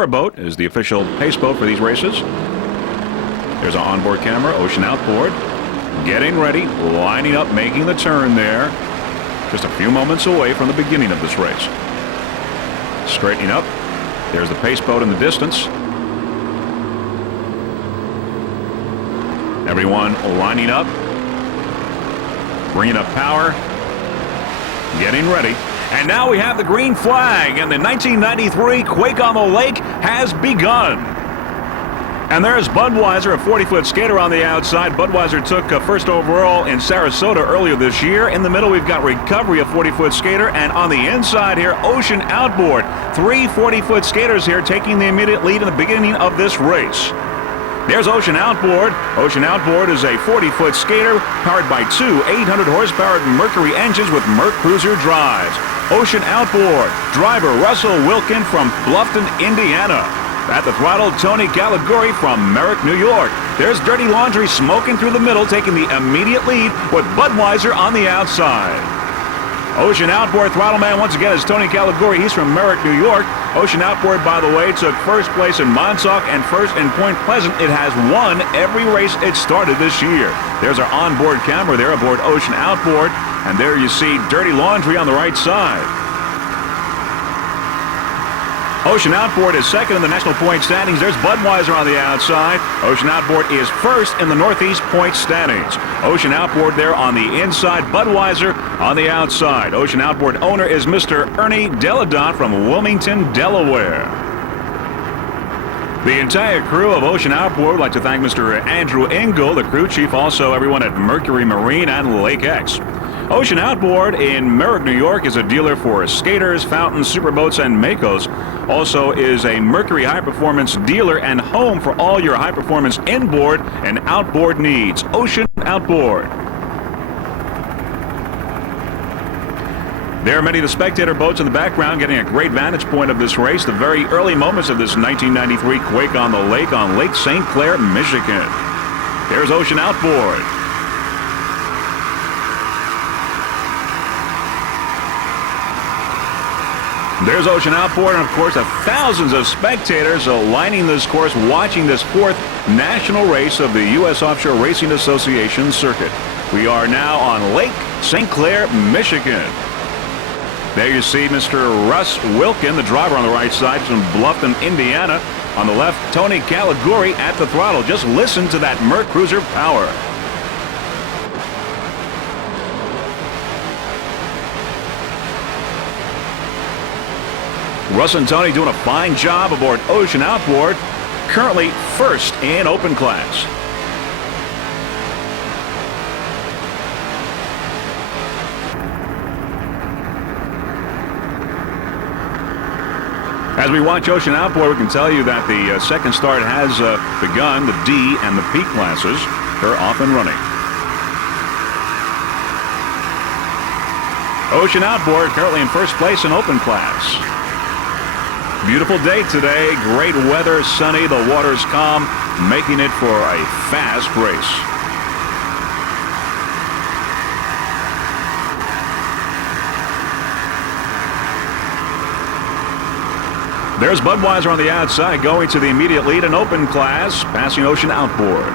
Powerboat is the official pace boat for these races. There's an onboard camera, Ocean Outboard, getting ready, lining up, making the turn there. Just a few moments away from the beginning of this race. Straightening up. There's the pace boat in the distance. Everyone lining up, bringing up power, getting ready. And now we have the green flag, and the 1993 Quake on the Lake has begun. And there's Budweiser, a 40-foot skater on the outside. Budweiser took first overall in Sarasota earlier this year. In the middle, we've got Recovery, a 40-foot skater. And on the inside here, Ocean Outboard. 3 40-foot skaters here taking the immediate lead in the beginning of this race. There's Ocean Outboard. Ocean Outboard is a 40-foot skater powered by 2 800-horsepower Mercury engines with Merc Cruiser drives. Ocean Outboard, driver Russell Wilkin from Bluffton, Indiana. At the throttle, Tony Caliguri from Merrick, New York. There's Dirty Laundry smoking through the middle, taking the immediate lead with Budweiser on the outside. Ocean Outboard throttle man once again is Tony Caliguri. He's from Merrick, New York. Ocean Outboard, by the way, took first place in Montauk and first in Point Pleasant. It has won every race it started this year. There's our onboard camera there aboard Ocean Outboard. And there you see Dirty Laundry on the right side. Ocean Outboard is second in the national point standings. There's Budweiser on the outside. Ocean Outboard is first in the Northeast point standings. Ocean Outboard there on the inside. Budweiser on the outside. Ocean Outboard owner is Mr. Ernie Deladon from Wilmington, Delaware. The entire crew of Ocean Outboard would like to thank Mr. Andrew Engel, the crew chief, also everyone at Mercury Marine and Lake X. Ocean Outboard in Merrick, New York is a dealer for skaters, fountains, superboats, and Makos. Also is a Mercury High Performance dealer and home for all your high performance inboard and outboard needs. Ocean Outboard. There are many of the spectator boats in the background getting a great vantage point of this race. The very early moments of this 1993 Quake on the Lake on Lake St. Clair, Michigan. There's Ocean Outboard. There's Ocean Outboard, and of course, thousands of spectators lining this course, watching this 4th national race of the U.S. Offshore Racing Association circuit. We are now on Lake St. Clair, Michigan. There you see Mr. Russ Wilkin, the driver on the right side from Bluffton, Indiana. On the left, Tony Caliguri at the throttle. Just listen to that Merc Cruiser power. Russ and Tony doing a fine job aboard Ocean Outboard, currently first in open class. As we watch Ocean Outboard, we can tell you that the second start has begun. The D and the P classes are off and running. Ocean Outboard currently in first place in open class. Beautiful day today, great weather, sunny, the water's calm, making it for a fast race. There's Budweiser on the outside, going to the immediate lead in open class, passing Ocean Outboard.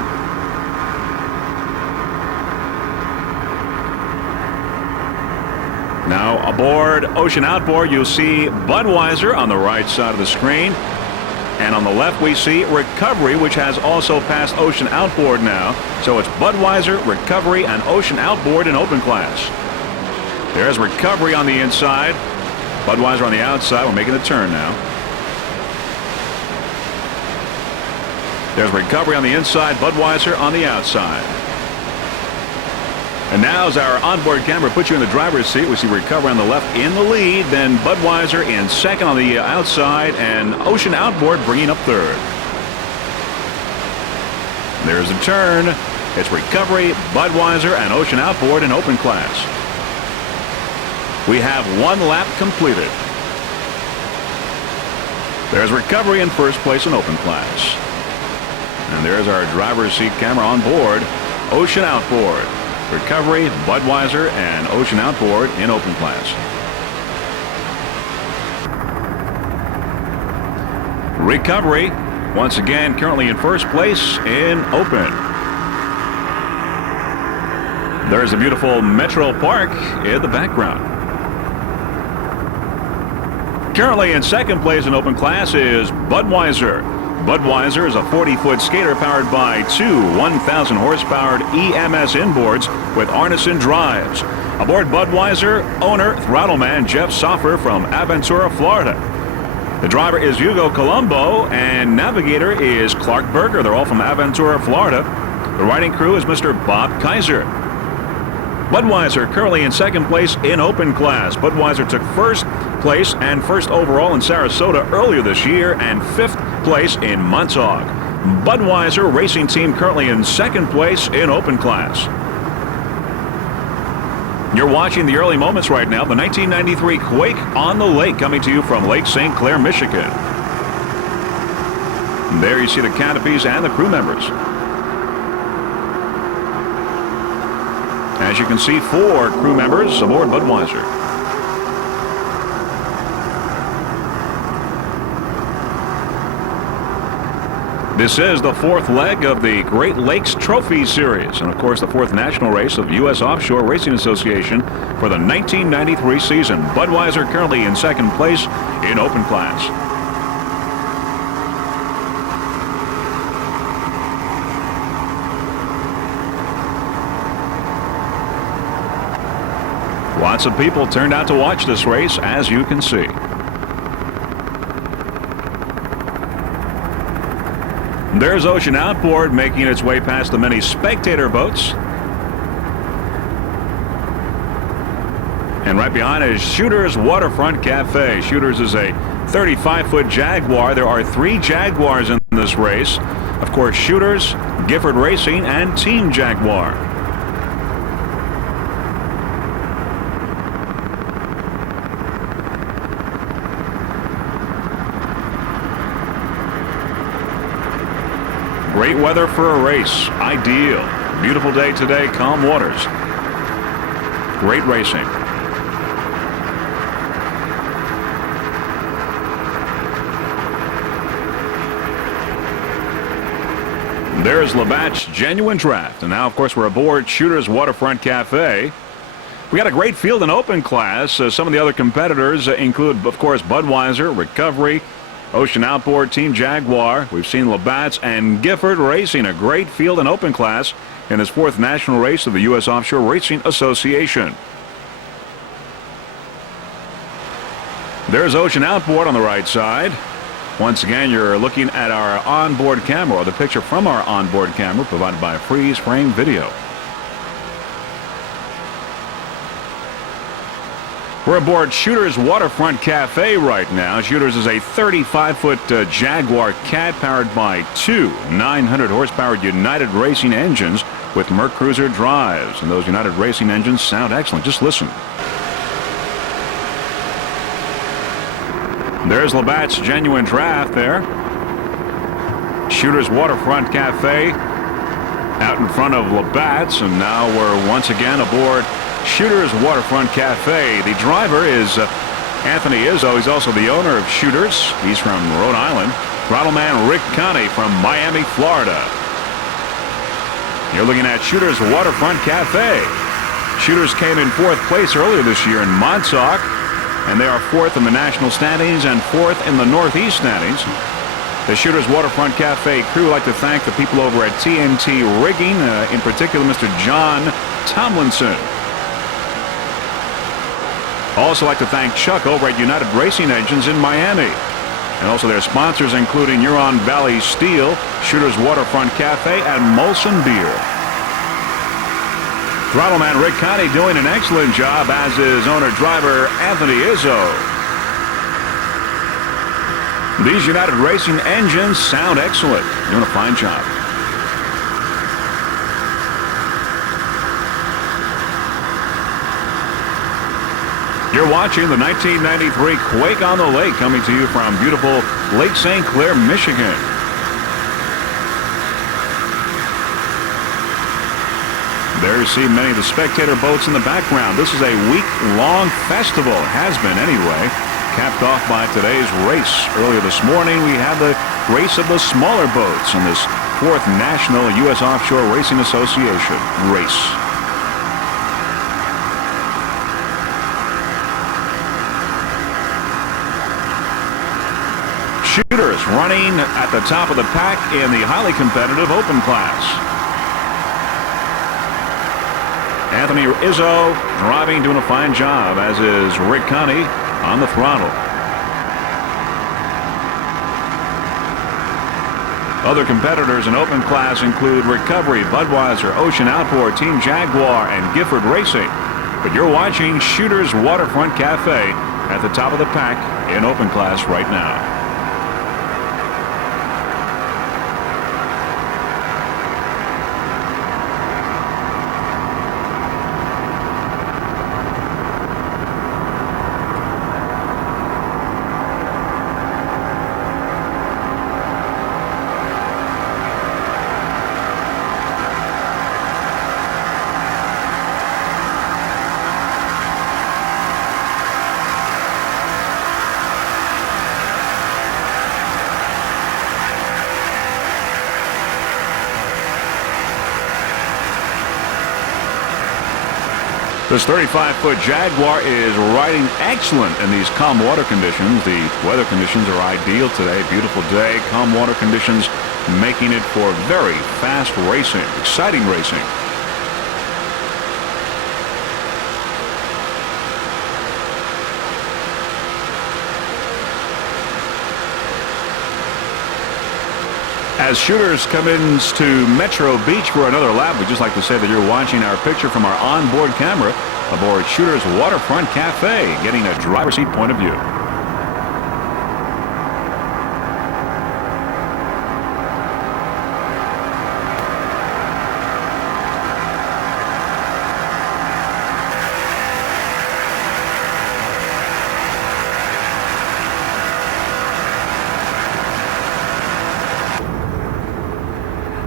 Now aboard Ocean Outboard, you'll see Budweiser on the right side of the screen. And on the left, we see Recovery, which has also passed Ocean Outboard now. So it's Budweiser, Recovery, and Ocean Outboard in open class. There's Recovery on the inside. Budweiser on the outside. We're making the turn now. There's Recovery on the inside, Budweiser on the outside. And now as our onboard camera puts you in the driver's seat, we see Recovery on the left in the lead, then Budweiser in second on the outside, and Ocean Outboard bringing up third. There's the turn. It's Recovery, Budweiser, and Ocean Outboard in open class. We have one lap completed. There's Recovery in first place in open class. And there's our driver's seat camera on board. Ocean Outboard, Recovery, Budweiser, and Ocean Outboard in open class. Recovery, once again, currently in first place in open. There's a beautiful Metro Park in the background. Currently in second place in open class is Budweiser. Budweiser is a 40-foot skater powered by two 1,000 horsepower EMS inboards with harness and drives. Aboard Budweiser, owner Throttleman Jeff Soffer from Aventura, Florida. The driver is Hugo Colombo and navigator is Clark Berger. They're all from Aventura, Florida. The riding crew is Mr. Bob Kaiser. Budweiser currently in second place in open class. Budweiser took first place and first overall in Sarasota earlier this year and fifth place in Montauk. Budweiser racing team currently in second place in open class. You're watching the early moments right now. The 1993 Quake on the Lake coming to you from Lake St. Clair, Michigan. There you see the canopies and the crew members. As you can see, 4 crew members aboard Budweiser. This is the 4th leg of the Great Lakes Trophy Series, and of course the 4th national race of U.S. Offshore Racing Association for the 1993 season. Budweiser currently in second place in open class. Lots of people turned out to watch this race, as you can see. There's Ocean Outboard making its way past the many spectator boats. And right behind is Shooter's Waterfront Cafe. Shooter's is a 35-foot Jaguar. There are 3 Jaguars in this race. Of course, Shooter's, Gifford Racing, and Team Jaguar. Great weather for a race. Ideal. Beautiful day today. Calm waters. Great racing. There's Labatt's Genuine Draft. And now, of course, we're aboard Shooter's Waterfront Cafe. We got a great field in open class. Some of the other competitors include, of course, Budweiser, Recovery, Ocean Outboard, Team Jaguar. We've seen Labatt's and Gifford Racing, a great field in open class in his 4th national race of the U.S. Offshore Racing Association. There's Ocean Outboard on the right side. Once again, you're looking at our onboard camera, or the picture from our onboard camera provided by Freeze Frame Video. We're aboard Shooter's Waterfront Cafe right now. Shooter's is a 35-foot Jaguar Cat powered by 2 900-horsepower United Racing engines with Merc Cruiser drives. And those United Racing engines sound excellent. Just listen. There's Labatt's Genuine Draft there. Shooter's Waterfront Cafe out in front of Labatt's. And now we're once again aboard Shooter's Waterfront Cafe. The driver is Anthony Izzo. He's also the owner of Shooter's. He's from Rhode Island. Throttleman Rick Connie from Miami, Florida. You're looking at Shooter's Waterfront Cafe. Shooters came in 4th place earlier this year in Montauk, and they are 4th in the national standings and 4th in the Northeast standings. The Shooter's Waterfront Cafe crew would like to thank the people over at TNT Rigging, in particular Mr. John Tomlinson. Also like to thank Chuck over at United Racing Engines in Miami. And also their sponsors including Huron Valley Steel, Shooter's Waterfront Cafe, and Molson Beer. Throttleman Rick Connie doing an excellent job, as is owner-driver Anthony Izzo. These United Racing engines sound excellent. Doing a fine job. You're watching the 1993 Quake on the Lake coming to you from beautiful Lake St. Clair, Michigan. There you see many of the spectator boats in the background. This is a week-long festival, has been anyway, capped off by today's race. Earlier this morning, we had the race of the smaller boats in this 4th National U.S. Offshore Racing Association race. Shooters running at the top of the pack in the highly competitive open class. Anthony Izzo driving, doing a fine job, as is Rick Connie on the throttle. Other competitors in open class include Recovery, Budweiser, Ocean Outboard, Team Jaguar, and Gifford Racing. But you're watching Shooters Waterfront Cafe at the top of the pack in open class right now. This 35-foot Jaguar is riding excellent in these calm water conditions. The weather conditions are ideal today. Beautiful day. Calm water conditions making it for very fast racing, exciting racing. As Shooters come into Metro Beach for another lap, we'd just like to say that you're watching our picture from our onboard camera aboard Shooters Waterfront Cafe, getting a driver's seat point of view.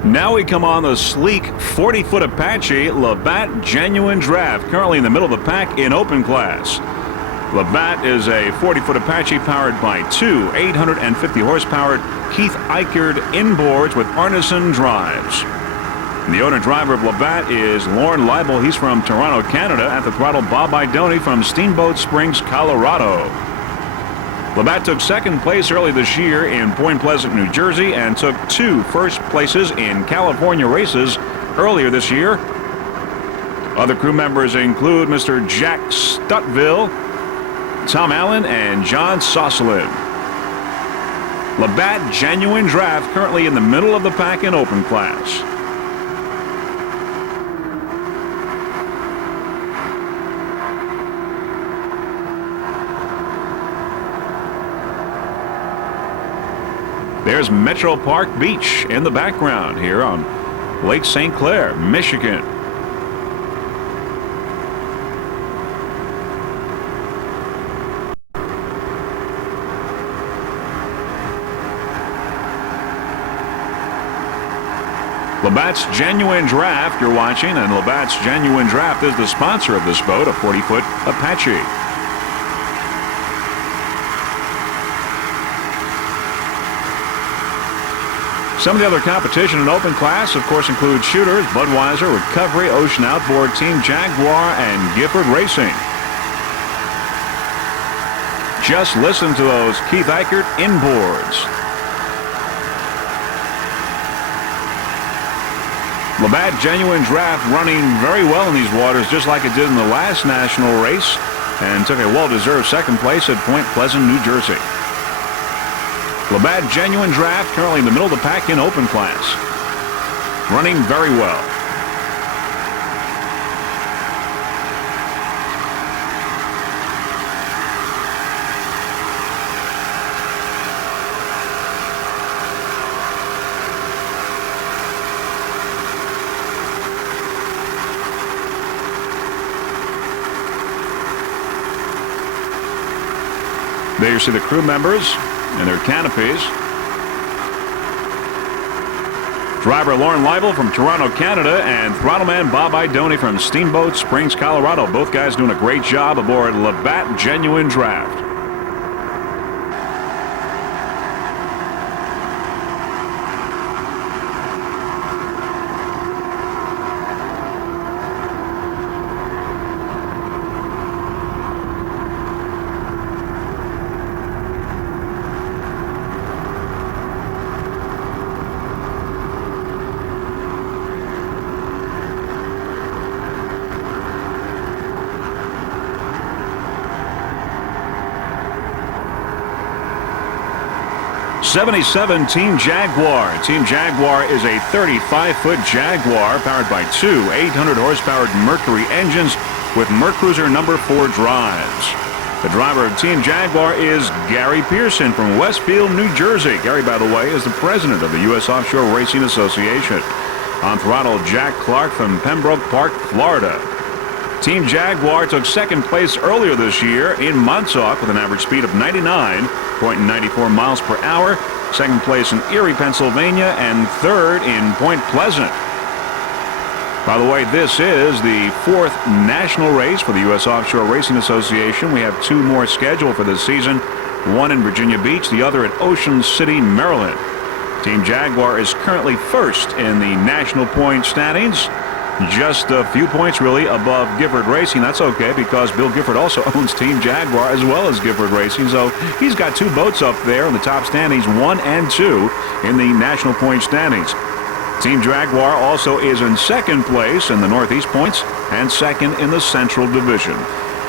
Now we come on the sleek 40-foot Apache Labatt Genuine Draft, currently in the middle of the pack in open class. Labatt is a 40-foot Apache powered by two 850-horsepower Keith Eichert inboards with Arneson drives. The owner-driver of Labatt is Lauren Leibel. He's from Toronto, Canada. At the throttle, Bob Idoni from Steamboat Springs, Colorado. Labatt took second place early this year in Point Pleasant, New Jersey, and took 2 first places in California races earlier this year. Other crew members include Mr. Jack Stuttville, Tom Allen, and John Sosselin. Labatt Genuine Draft currently in the middle of the pack in open class. There's Metro Park Beach in the background here on Lake St. Clair, Michigan. Labatt's Genuine Draft you're watching, and Labatt's Genuine Draft is the sponsor of this boat, a 40-foot Apache. Some of the other competition in open class, of course, includes Shooters, Budweiser, Recovery, Ocean Outboard, Team Jaguar, and Gifford Racing. Just listen to those Keith Eichert inboards. Labatt Genuine Draft running very well in these waters, just like it did in the last national race, and took a well-deserved second place at Point Pleasant, New Jersey. Labatt Genuine Draft currently in the middle of the pack in open class. Running very well. There you see the crew members and their canopies. Driver Lauren Leibel from Toronto, Canada, and throttleman Bob Idoni from Steamboat Springs, Colorado. Both guys doing a great job aboard Labatt Genuine Draft. 77 Team Jaguar. Team Jaguar is a 35-foot Jaguar powered by two 800-horsepower Mercury engines with Mercruiser number 4 drives. The driver of Team Jaguar is Gary Pearson from Westfield, New Jersey. Gary, by the way, is the president of the U.S. Offshore Racing Association. On throttle, Jack Clark from Pembroke Park, Florida. Team Jaguar took second place earlier this year in Montauk with an average speed of 99.94 miles per hour. Second place in Erie, Pennsylvania, and third in Point Pleasant. By the way, this is the 4th national race for the U.S. Offshore Racing Association. We have 2 more scheduled for this season, one in Virginia Beach, the other at Ocean City, Maryland. Team Jaguar is currently first in the national point standings. Just a few points, really, above Gifford Racing. That's okay, because Bill Gifford also owns Team Jaguar as well as Gifford Racing. So he's got 2 boats up there in the top standings, 1 and 2 in the national point standings. Team Jaguar also is in second place in the Northeast points and second in the Central Division.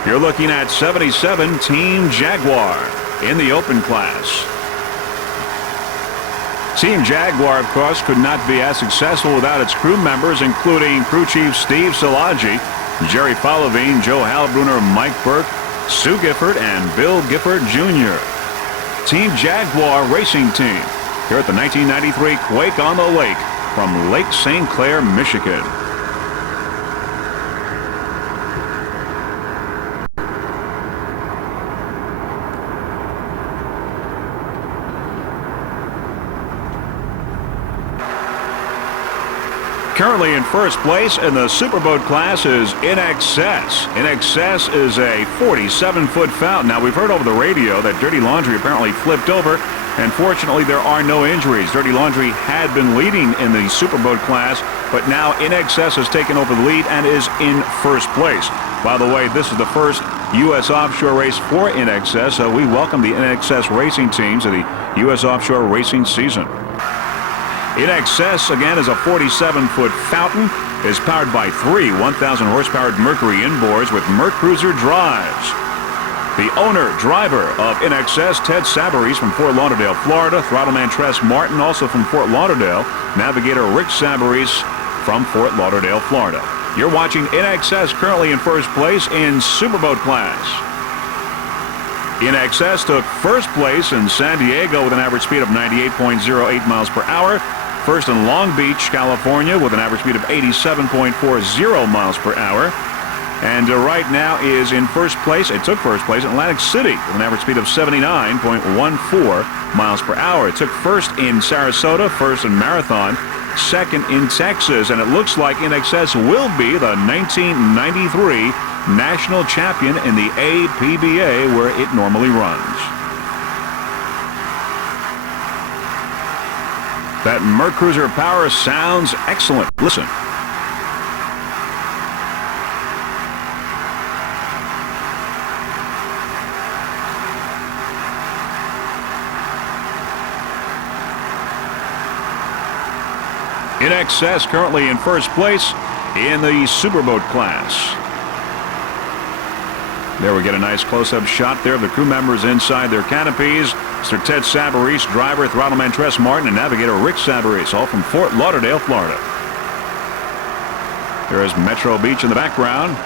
You're looking at 77 Team Jaguar in the open class. Team Jaguar, of course, could not be as successful without its crew members, including crew chief Steve Szilagyi, Jerry Followine, Joe Halbruner, Mike Burke, Sue Gifford, and Bill Gifford Jr. Team Jaguar Racing Team here at the 1993 Quake on the Lake from Lake St. Clair, Michigan. Currently in first place in the Superboat class is In Excess. In Excess is a 47-foot fountain. Now, we've heard over the radio that Dirty Laundry apparently flipped over, and fortunately there are no injuries. Dirty Laundry had been leading in the Superboat class, but now In Excess has taken over the lead and is in first place. By the way, this is the first U.S. offshore race for In Excess, so we welcome the In Excess racing teams to the U.S. offshore racing season. In Excess, again, is a 47-foot fountain. Is powered by 3 1,000-horsepower Mercury inboards with Mercruiser drives. The owner-driver of In Excess, Ted Savarese from Fort Lauderdale, Florida. Throttleman Tress Martin, also from Fort Lauderdale. Navigator Rick Savarese from Fort Lauderdale, Florida. You're watching In Excess, currently in first place in Superboat class. In Excess took first place in San Diego with an average speed of 98.08 miles per hour. First in Long Beach, California, with an average speed of 87.40 miles per hour. And right now is in first place. It took first place in Atlantic City with an average speed of 79.14 miles per hour. It took first in Sarasota, first in Marathon, second in Texas. And it looks like In Excess will be the 1993 national champion in the APBA, where it normally runs. That Mercruiser power sounds excellent. Listen. In Excess, currently in first place in the Superboat class. There we get a nice close-up shot there of the crew members inside their canopies. Mr. Ted Savarese, driver, Throttleman Tress Martin, and navigator Rick Savarese, all from Fort Lauderdale, Florida. There is Metro Beach in the background.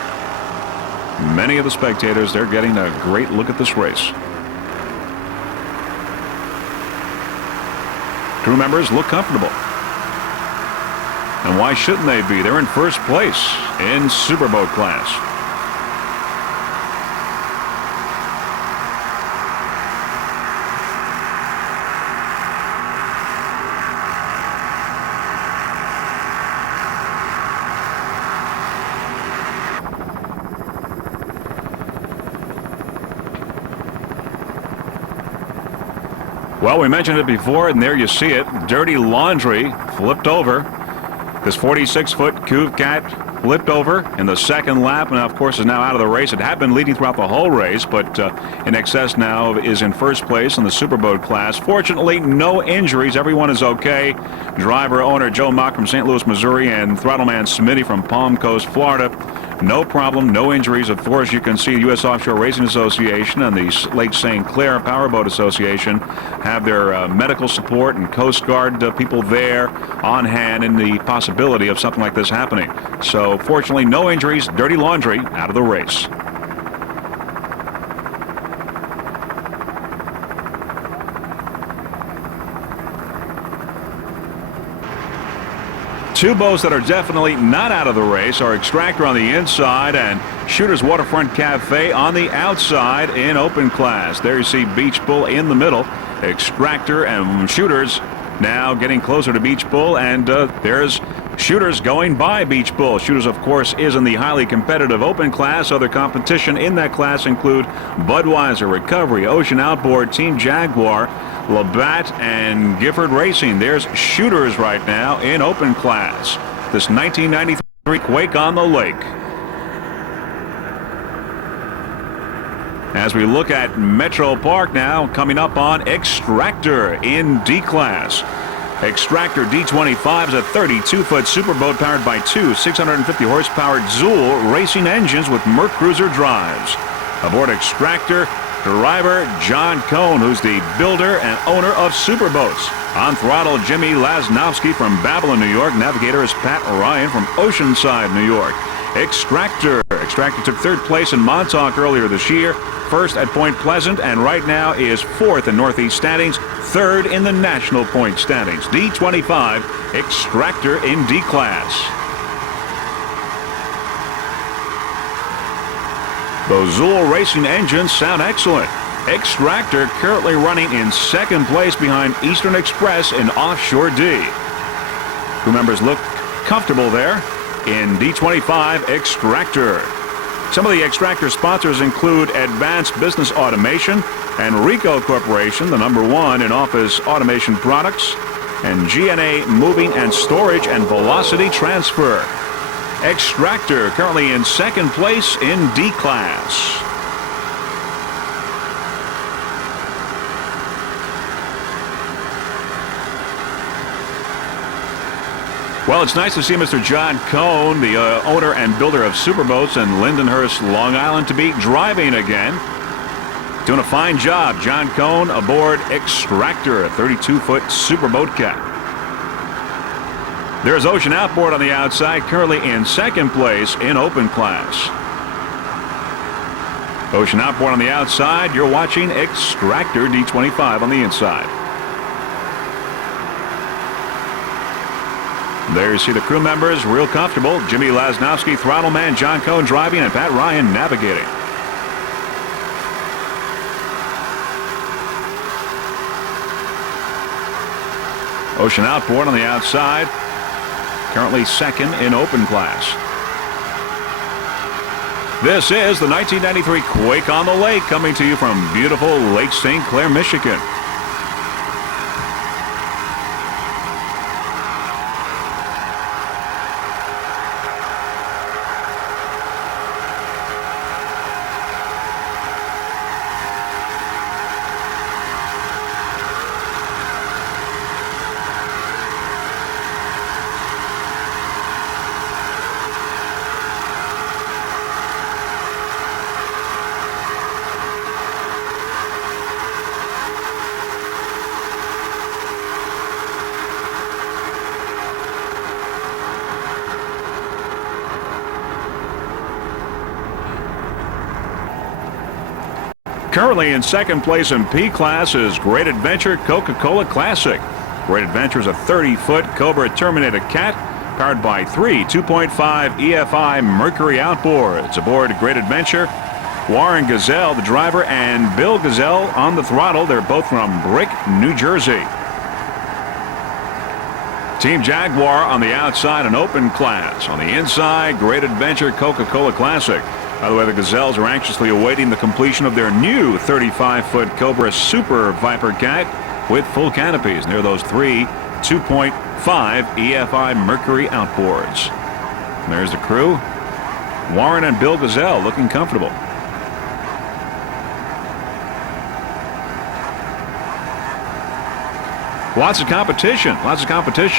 Many of the spectators, they're getting a great look at this race. Crew members look comfortable. And why shouldn't they be? They're in first place in Superboat class. Well, we mentioned it before, and there you see it. Dirty Laundry flipped over. This 46-foot Couve Cat flipped over in the second lap, and of course is now out of the race. It had been leading throughout the whole race, but In Excess now is in first place in the Superboat class. Fortunately, no injuries. Everyone is okay. Driver owner Joe Mock from St. Louis, Missouri, and Throttleman Smitty from Palm Coast, Florida. No problem, no injuries. Of course, you can see the U.S. Offshore Racing Association and the Lake St. Clair Powerboat Association have their medical support and Coast Guard people there on hand in the possibility of something like this happening. So, fortunately, no injuries. Dirty laundry out of the race. Two boats that are definitely not out of the race are Extractor on the inside and Shooter's Waterfront Cafe on the outside in open class. There you see Beach Bull in the middle. Extractor and Shooters now getting closer to Beach Bull, and there's Shooters going by Beach Bull. Shooters, of course, is in the highly competitive open class. Other competition in that class include Budweiser, Recovery, Ocean Outboard, Team Jaguar, Labatt, and Gifford Racing. There's Shooters right now in open class. This 1993 Quake on the lake. As we look at Metro Park now, coming up on Extractor in D class. Extractor D25 is a 32-foot superboat powered by two 650 horsepower Zool racing engines with Merc Cruiser drives. Aboard Extractor, driver John Cohn, who's the builder and owner of Superboats. On throttle, Jimmy Lasnowski from Babylon, New York. Navigator is Pat Ryan from Oceanside, New York. Extractor took third place in Montauk earlier this year, first at Point Pleasant, and right now is fourth in Northeast standings, third in the national point standings. D25, Extractor in D class. Those Zool racing engines sound excellent. Extractor currently running in second place behind Eastern Express in Offshore D. Crew members look comfortable there in D25 Extractor. Some of the Extractor sponsors include Advanced Business Automation and Ricoh Corporation, the #1 in office automation products, and GNA Moving and Storage and Velocity Transfer. Extractor currently in second place in D class. Well, it's nice to see Mr. John Cohn, the owner and builder of Superboats in Lindenhurst, Long Island, to be driving again. Doing a fine job. John Cohn aboard Extractor, a 32-foot superboat cat. There's Ocean Outboard on the outside, currently in second place in open class. Ocean Outboard on the outside. You're watching Extractor D25 on the inside. There you see the crew members, real comfortable. Jimmy Lasnowski, throttle man, John Cohn driving, and Pat Ryan navigating. Ocean Outboard on the outside, currently second in open class. This is the 1993 Quake on the Lake, coming to you from beautiful Lake St. Clair, Michigan. Currently in second place in P class is Great Adventure Coca-Cola Classic. Great Adventure is a 30-foot Cobra Terminator cat powered by three 2.5 EFI Mercury outboards. Aboard Great Adventure, Warren Gazelle, the driver, and Bill Gazelle on the throttle. They're both from Brick, New Jersey. Team Jaguar on the outside, an open class. On the inside, Great Adventure Coca-Cola Classic. By the way, the Gazelles are anxiously awaiting the completion of their new 35-foot Cobra Super Viper cat with full canopies. And they're those three 2.5 EFI Mercury outboards. And there's the crew. Warren and Bill Gazelle looking comfortable. Lots of competition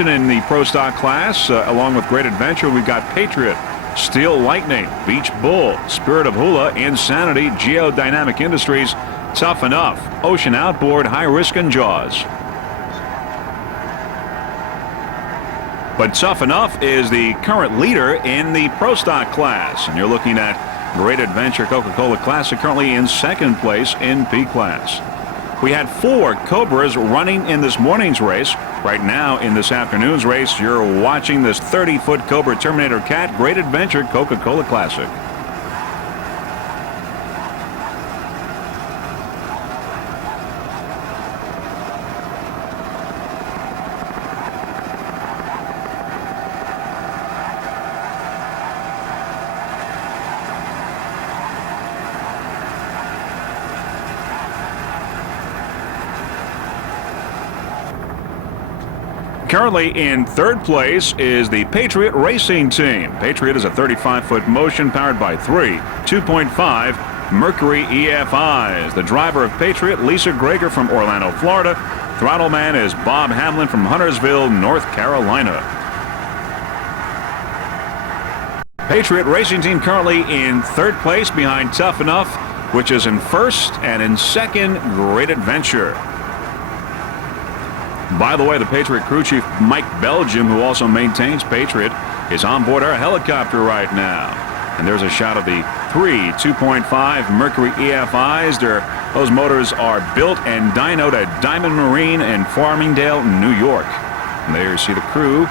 in the Pro Stock class. Along with Great Adventure, we've got Patriot, Steel Lightning, Beach Bull, Spirit of Hula, Insanity, Geodynamic Industries, Tough Enough, Ocean Outboard, High Risk, and Jaws. But Tough Enough is the current leader in the Pro Stock class. And you're looking at Great Adventure Coca-Cola Classic currently in second place in P class. We had 4 Cobras running in this morning's race. Right now in this afternoon's race, you're watching this 30-foot Cobra Terminator Cat Great Adventure Coca-Cola Classic. Currently in third place is the Patriot Racing Team. Patriot is a 35-foot motion powered by 3 2.5 Mercury EFIs. The driver of Patriot, Lisa Greger from Orlando, Florida. Throttle man is Bob Hamlin from Huntersville, North Carolina. Patriot Racing Team currently in third place behind Tough Enough, which is in first, and in second, Great Adventure. By the way, the Patriot crew chief, Mike Belgium, who also maintains Patriot, is on board our helicopter right now. And there's a shot of the 3 2.5 Mercury EFIs. Those motors are built and dynoed at Diamond Marine in Farmingdale, New York. And there you see the crew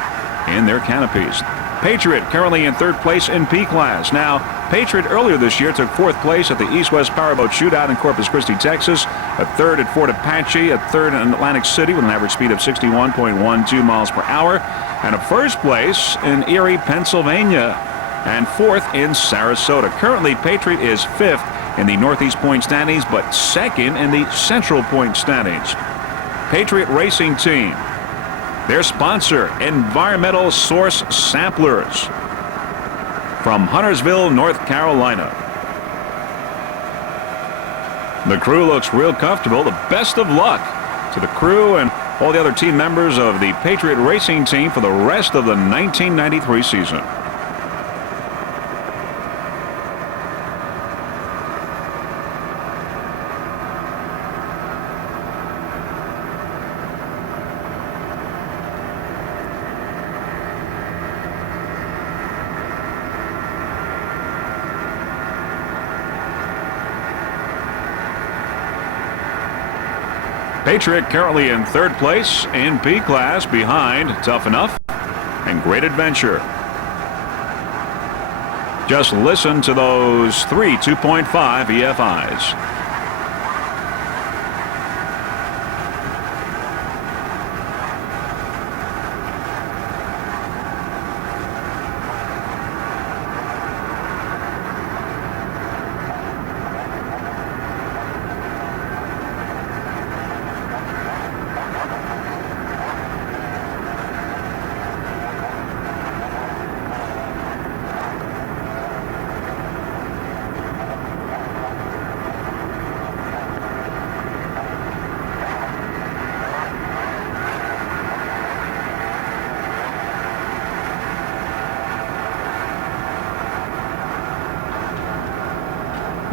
in their canopies. Patriot currently in third place in P class. Now, Patriot earlier this year took fourth place at the East-West Powerboat Shootout in Corpus Christi, Texas. A third at Fort Apache, a third in Atlantic City with an average speed of 61.12 miles per hour, and a first place in Erie, Pennsylvania, and fourth in Sarasota. Currently, Patriot is fifth in the Northeast Point standings, but second in the Central Point standings. Patriot Racing Team. Their sponsor, Environmental Source Samplers from Huntersville, North Carolina. The crew looks real comfortable. The best of luck to the crew and all the other team members of the Patriot Racing Team for the rest of the 1993 season. Patriot currently in third place in P class behind Tough Enough and Great Adventure. Just listen to those 3 2.5 EFIs.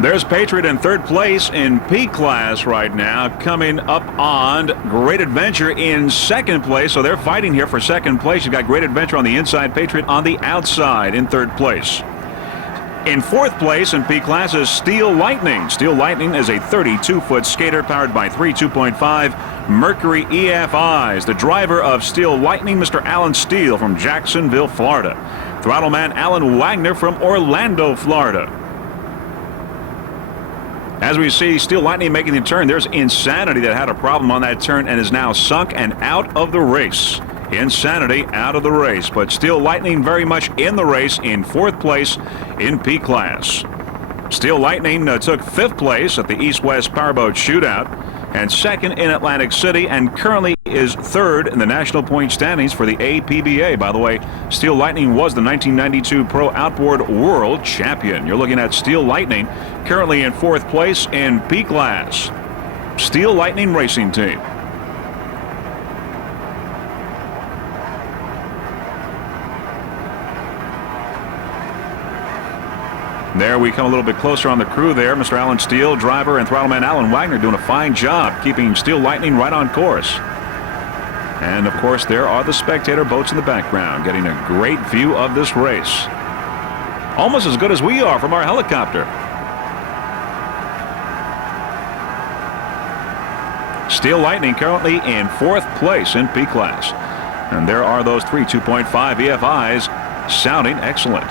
There's Patriot in third place in P class right now, coming up on Great Adventure in second place. So they're fighting here for second place. You've got Great Adventure on the inside, Patriot on the outside in third place. In fourth place in P class is Steel Lightning. Steel Lightning is a 32-foot skater powered by 3 2.5 Mercury EFIs. The driver of Steel Lightning, Mr. Alan Steele from Jacksonville, Florida. Throttle man Alan Wagner from Orlando, Florida. As we see Steel Lightning making the turn, there's Insanity that had a problem on that turn and is now sunk and out of the race. Insanity out of the race, but Steel Lightning very much in the race in fourth place in P class. Steel Lightning took fifth place at the East-West Powerboat Shootout and second in Atlantic City, and currently is third in the national point standings for the APBA. By the way, Steel Lightning was the 1992 Pro Outboard World Champion. You're looking at Steel Lightning currently in fourth place in P class. Steel Lightning Racing Team. There we come a little bit closer on the crew there. Mr. Alan Steele, driver, and throttleman Alan Wagner doing a fine job keeping Steel Lightning right on course. And, of course, there are the spectator boats in the background, getting a great view of this race. Almost as good as we are from our helicopter. Steel Lightning currently in 4th place in P class. And there are those three 2.5 EFIs sounding excellent.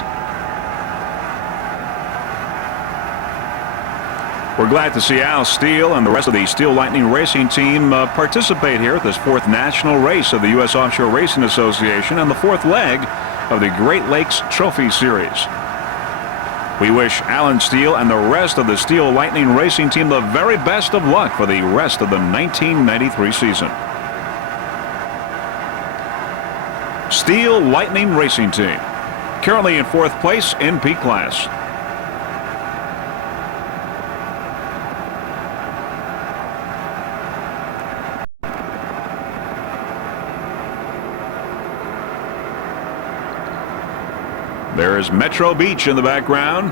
We're glad to see Al Steele and the rest of the Steel Lightning racing team participate here at this 4th national race of the U.S. Offshore Racing Association and the 4th leg of the Great Lakes Trophy Series. We wish Alan Steele and the rest of the Steel Lightning racing team the very best of luck for the rest of the 1993 season. Steel Lightning racing team, currently in 4th place in P class. There's Metro Beach in the background.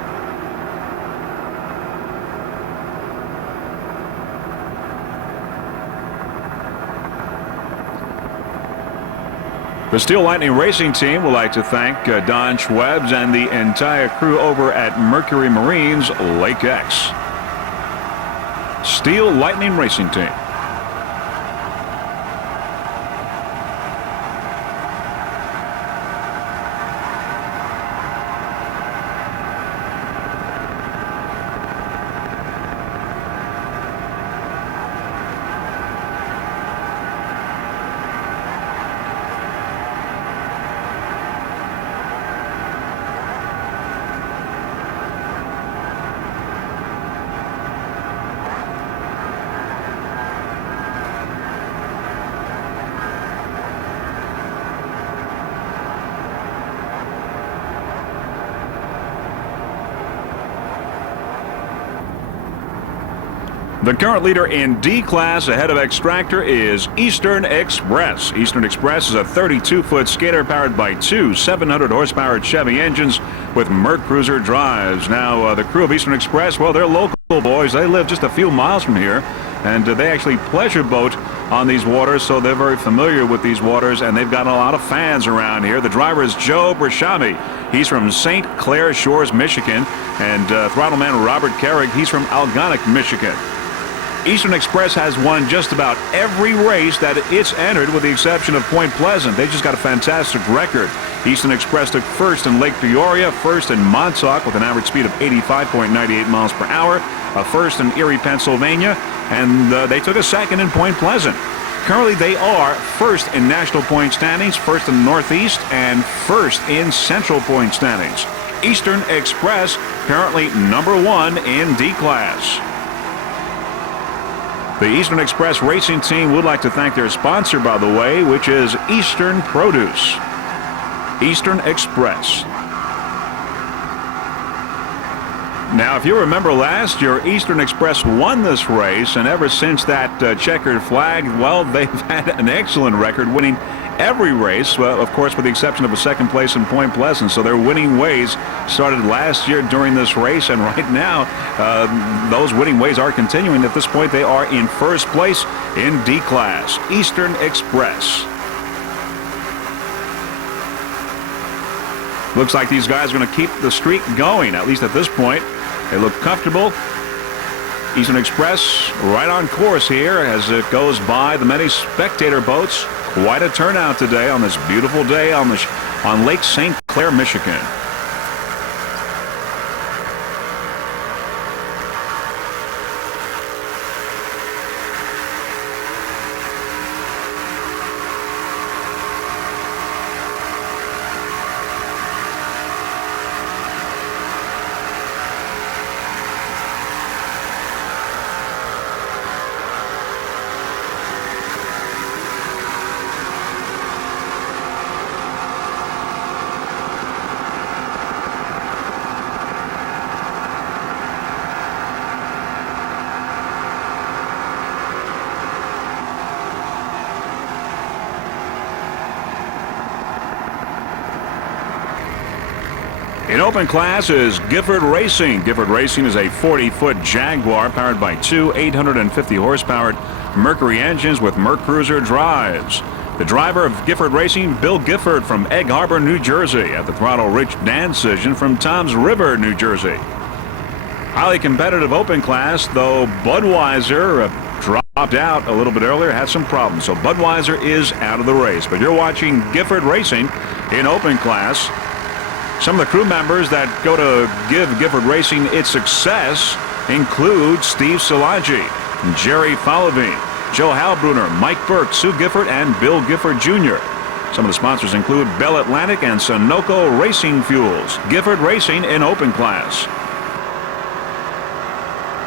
The Steel Lightning racing team would like to thank Don Schwebs and the entire crew over at Mercury Marine's Lake X. Steel Lightning racing team. The current leader in D class ahead of Extractor is Eastern Express. Eastern Express is a 32-foot skater powered by two 700-horsepower Chevy engines with Merc Cruiser drives. Now, the crew of Eastern Express, well, they're local boys. They live just a few miles from here, and they actually pleasure boat on these waters, so they're very familiar with these waters, and they've got a lot of fans around here. The driver is Joe Brashami. He's from St. Clair Shores, Michigan, and throttleman Robert Carrick, he's from Algonac, Michigan. Eastern Express has won just about every race that it's entered with the exception of Point Pleasant. They just got a fantastic record. Eastern Express took first in Lake Peoria, first in Montauk with an average speed of 85.98 miles per hour, first in Erie, Pennsylvania, and they took a second in Point Pleasant. Currently, they are first in national point standings, first in the Northeast, and first in central point standings. Eastern Express currently #1 in D class. The Eastern Express racing team would like to thank their sponsor, by the way, which is Eastern Produce. Eastern Express. Now, if you remember last year, Eastern Express won this race, and ever since that checkered flag, well, they've had an excellent record, winning every race, well, of course, with the exception of a second place in Point Pleasant. So their winning ways started last year during this race, and right now, those winning ways are continuing. At this point, they are in first place in D class. Eastern Express. Looks like these guys are going to keep the streak going, at least at this point. They look comfortable. Eastern Express right on course here as it goes by the many spectator boats. Quite a turnout today on this beautiful day on Lake St. Clair, Michigan. In open class is Gifford Racing. Gifford Racing is a 40-foot Jaguar powered by two 850-horsepower Mercury engines with Mercruiser drives. The driver of Gifford Racing, Bill Gifford from Egg Harbor, New Jersey. At the throttle, Rich Dancision from Toms River, New Jersey. Highly competitive open class, though Budweiser dropped out a little bit earlier, had some problems. So Budweiser is out of the race. But you're watching Gifford Racing in open class. Some of the crew members that go to give Gifford Racing its success include Steve Szilagyi, Jerry Falvey, Joe Halbrunner, Mike Burke, Sue Gifford, and Bill Gifford Jr. Some of the sponsors include Bell Atlantic and Sunoco Racing Fuels. Gifford Racing in open class.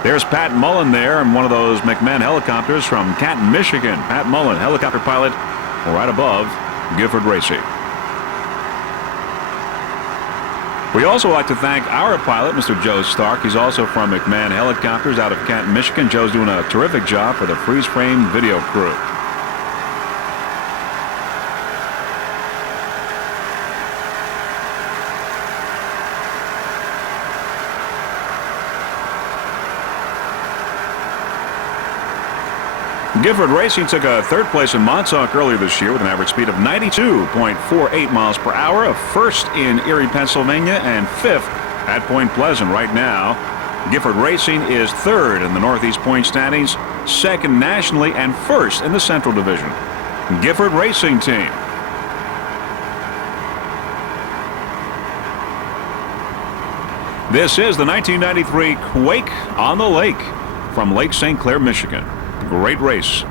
There's Pat Mullen there in one of those McMahon helicopters from Canton, Michigan. Pat Mullen, helicopter pilot, right above Gifford Racing. We also like to thank our pilot, Mr. Joe Stark. He's also from McMahon Helicopters out of Canton, Michigan. Joe's doing a terrific job for the freeze frame video crew. Gifford Racing took a third place in Montauk earlier this year with an average speed of 92.48 miles per hour, a first in Erie, Pennsylvania, and fifth at Point Pleasant. Right now, Gifford Racing is third in the Northeast point standings, second nationally, and first in the Central Division. Gifford Racing team. This is the 1993 Quake on the Lake from Lake St. Clair, Michigan. Great race.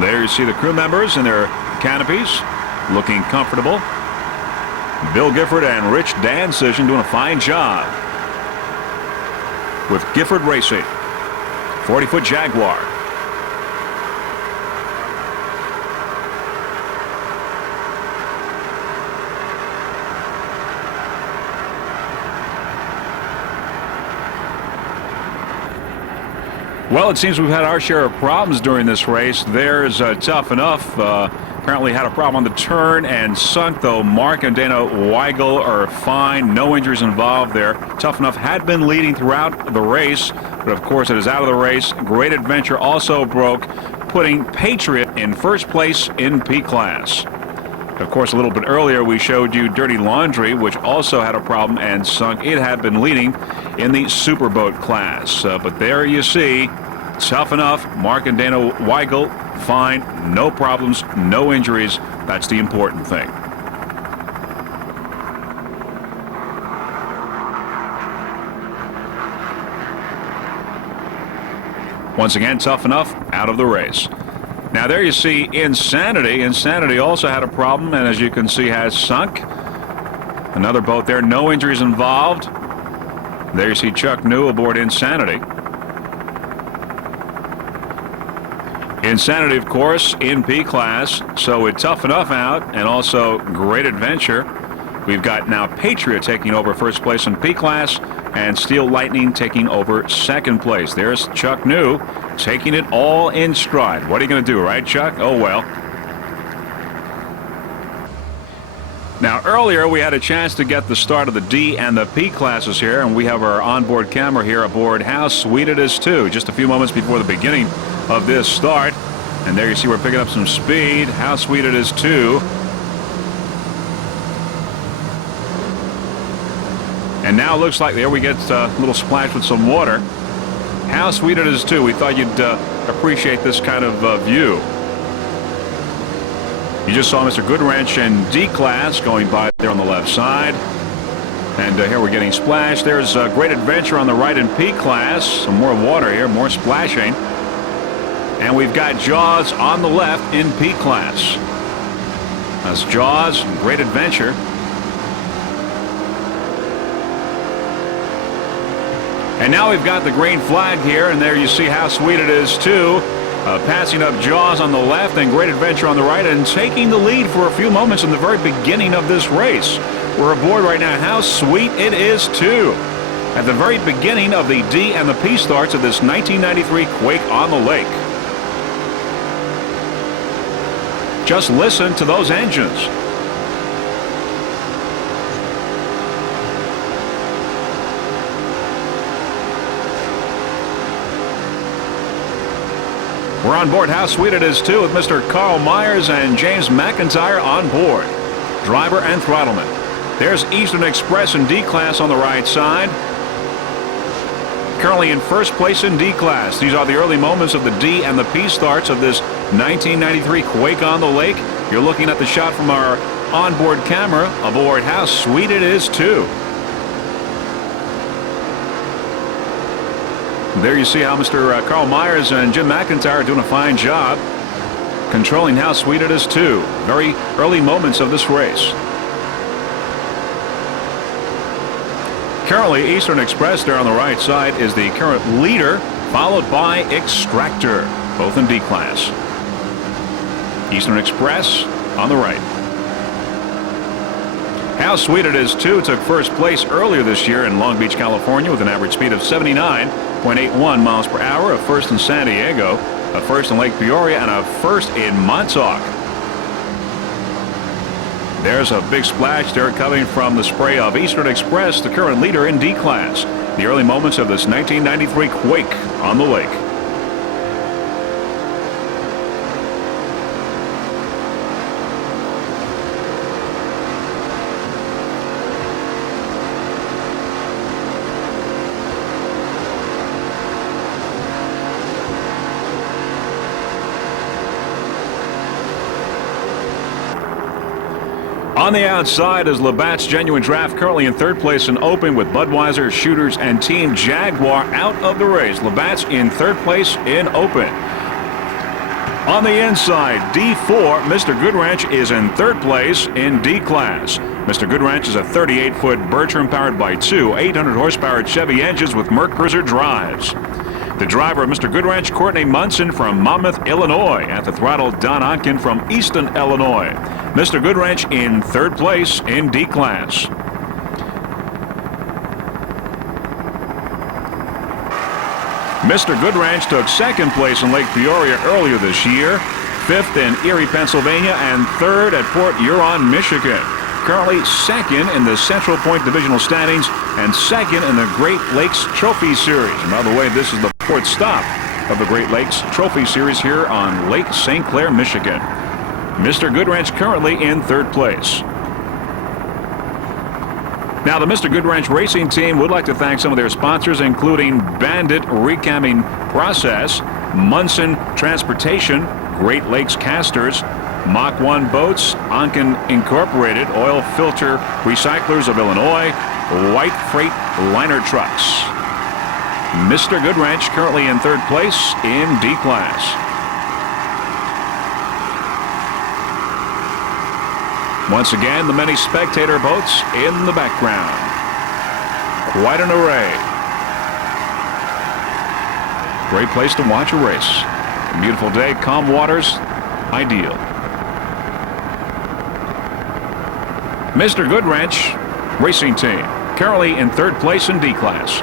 There you see the crew members in their canopies, looking comfortable. Bill Gifford and Rich Dancision doing a fine job with Gifford Racing. 40-foot Jaguar. Well, it seems we've had our share of problems during this race. There's Tough Enough. Apparently had a problem on the turn and sunk, though. Mark and Dana Weigel are fine. No injuries involved there. Tough Enough had been leading throughout the race, but of course it is out of the race. Great Adventure also broke, putting Patriot in first place in P class. Of course, a little bit earlier we showed you Dirty Laundry, which also had a problem and sunk. It had been leading in the Superboat class. But there you see, Tough Enough, Mark and Dana Weigel, fine, no problems, no injuries. That's the important thing. Once again, Tough Enough out of the race. Now there you see Insanity. Insanity also had a problem, and as you can see has sunk. Another boat there, no injuries involved. There you see Chuck New aboard Insanity. Insanity, of course, in P class, so with Tough Enough out and also Great Adventure, we've got now Patriot taking over first place in P class and Steel Lightning taking over second place. There's Chuck New taking it all in stride. What are you going to do, right, Chuck? Oh, well. Now, earlier we had a chance to get the start of the D and the P classes here, and we have our onboard camera here aboard. How sweet it is, too. Just a few moments before the beginning of this start, and there you see we're picking up some speed. How sweet it is, too. And now it looks like there we get a little splash with some water. How sweet it is, too. We thought you'd appreciate this kind of view. You just saw Mr. Goodwrench in D class going by there on the left side. And here we're getting splashed. There's Great Adventure on the right in P class. Some more water here, more splashing. And we've got Jaws on the left in P class. That's Jaws, Great Adventure. And now we've got the green flag here, and there you see how sweet it is, too. Passing up Jaws on the left and Great Adventure on the right, and taking the lead for a few moments in the very beginning of this race. We're aboard right now. How sweet it is, too. At the very beginning of the D and the P starts of this 1993 Quake on the Lake. Just listen to those engines. We're on board. How sweet it is, too, with Mr. Carl Myers and James McIntyre on board. Driver and throttleman. There's Eastern Express in D-Class on the right side. Currently in first place in D-Class. These are the early moments of the D and the P starts of this 1993 Quake on the Lake. You're looking at the shot from our onboard camera aboard. How sweet it is, too. There you see how Mr. Carl Myers and Jim McIntyre are doing a fine job controlling How Sweet It Is, too. Very early moments of this race. Currently, Eastern Express there on the right side is the current leader, followed by Extractor, both in D-Class. Eastern Express on the right. How Sweet It Is, too, took first place earlier this year in Long Beach, California with an average speed of 79.81 miles per hour, a first in San Diego, a first in Lake Peoria, and a first in Montauk. There's a big splash there coming from the spray of Eastern Express, the current leader in D-Class. The early moments of this 1993 Quake on the Lake. On the outside is Labatt's Genuine Draft, currently in third place in open with Budweiser, Shooters, and Team Jaguar out of the race. Labatt's in third place in open. On the inside, D4, Mr. Goodranch is in third place in D-Class. Mr. Goodranch is a 38-foot Bertram powered by two 800-horsepower Chevy engines with Merc Cruiser drives. The driver of Mr. Goodranch, Courtney Munson from Monmouth, Illinois. At the throttle, Don Onken from Easton, Illinois. Mr. Goodranch in third place in D-Class. Mr. Goodranch took second place in Lake Peoria earlier this year, fifth in Erie, Pennsylvania, and third at Port Huron, Michigan. Currently second in the Central Point Divisional standings and second in the Great Lakes Trophy Series. And by the way, this is the fourth stop of the Great Lakes Trophy Series here on Lake St. Clair, Michigan. Mr. Goodranch currently in third place. Now, the Mr. Goodranch Racing Team would like to thank some of their sponsors, including Bandit Recamming Process, Munson Transportation, Great Lakes Casters, Mach 1 Boats, Onken Incorporated, Oil Filter Recyclers of Illinois, White Freight Liner Trucks. Mr. Goodranch currently in third place in D-Class. Once again, the many spectator boats in the background. Quite an array. Great place to watch a race. A beautiful day, calm waters, ideal. Mr. Goodranch Racing Team, currently in third place in D-Class.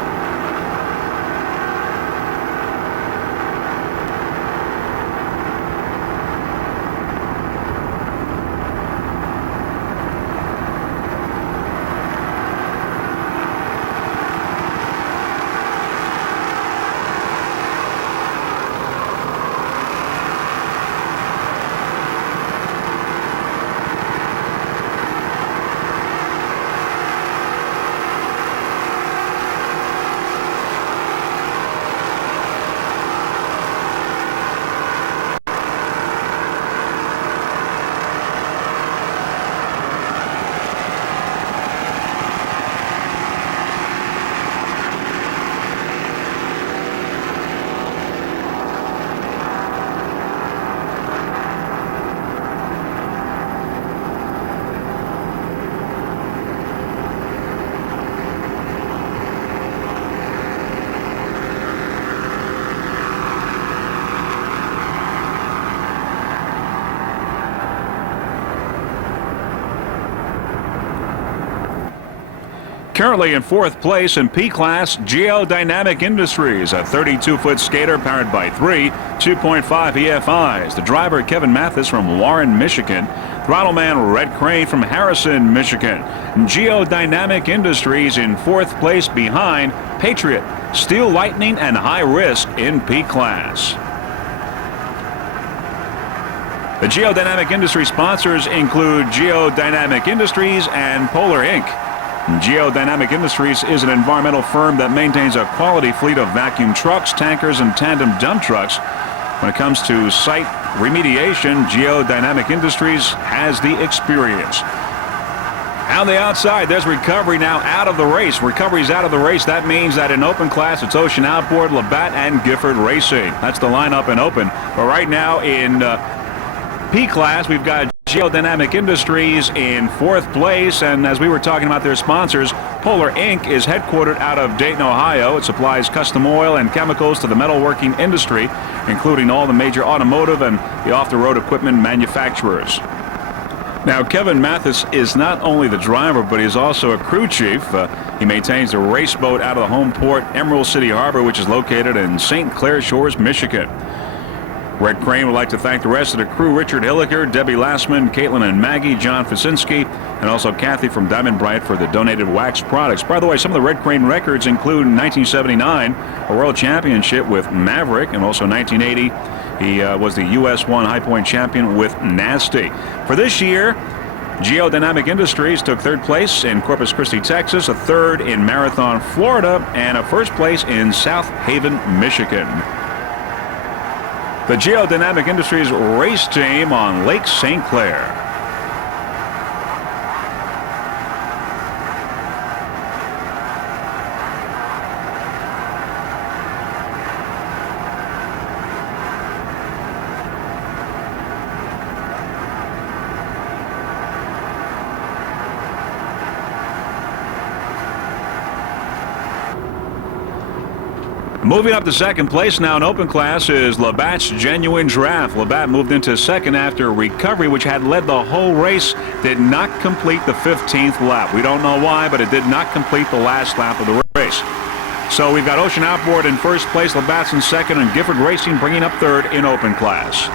Currently in fourth place in P-Class, Geodynamic Industries, a 32-foot skater powered by three 2.5 EFIs. The driver, Kevin Mathis from Warren, Michigan. Throttle man, Red Crane from Harrison, Michigan. Geodynamic Industries in fourth place behind Patriot, Steel Lightning, and High Risk in P-Class. The Geodynamic Industry sponsors include Geodynamic Industries and Polar Inc. Geodynamic Industries is an environmental firm that maintains a quality fleet of vacuum trucks, tankers, and tandem dump trucks. When it comes to site remediation, Geodynamic Industries has the experience. On the outside, there's Recovery now out of the race. Recovery's out of the race. That means that in open class, it's Ocean Outboard, Labatt, and Gifford Racing. That's the lineup in open. But right now in P-Class, we've got Geodynamic Industries in fourth place, and as we were talking about their sponsors, Polar Inc. is headquartered out of Dayton, Ohio. It supplies custom oil and chemicals to the metalworking industry, including all the major automotive and the off-the-road equipment manufacturers. Now, Kevin Mathis is not only the driver, but he's also a crew chief. He maintains the race boat out of the home port, Emerald City Harbor, which is located in St. Clair Shores, Michigan. Red Crane would like to thank the rest of the crew, Richard Hilliker, Debbie Lassman, Caitlin and Maggie, John Fasinski, and also Kathy from Diamond Bright for the donated wax products. By the way, some of the Red Crane records include in 1979, a World Championship with Maverick, and also 1980, he was the US 1 High Point champion with Nasty. For this year, Geodynamic Industries took third place in Corpus Christi, Texas, a third in Marathon, Florida, and a first place in South Haven, Michigan. The Geodynamic Industries race team on Lake St. Clair. Moving up to second place now in open class is Labatt's Genuine Giraffe. Labatt moved into second after Recovery, which had led the whole race, did not complete the 15th lap. We don't know why, but it did not complete the last lap of the race. So we've got Ocean Outboard in first place, Labatt's in second, and Gifford Racing bringing up third in open class.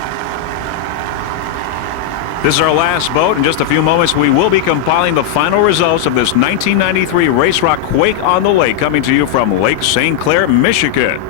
This is our last boat. In just a few moments, we will be compiling the final results of this 1993 Race Rock Quake on the Lake, coming to you from Lake St. Clair, Michigan.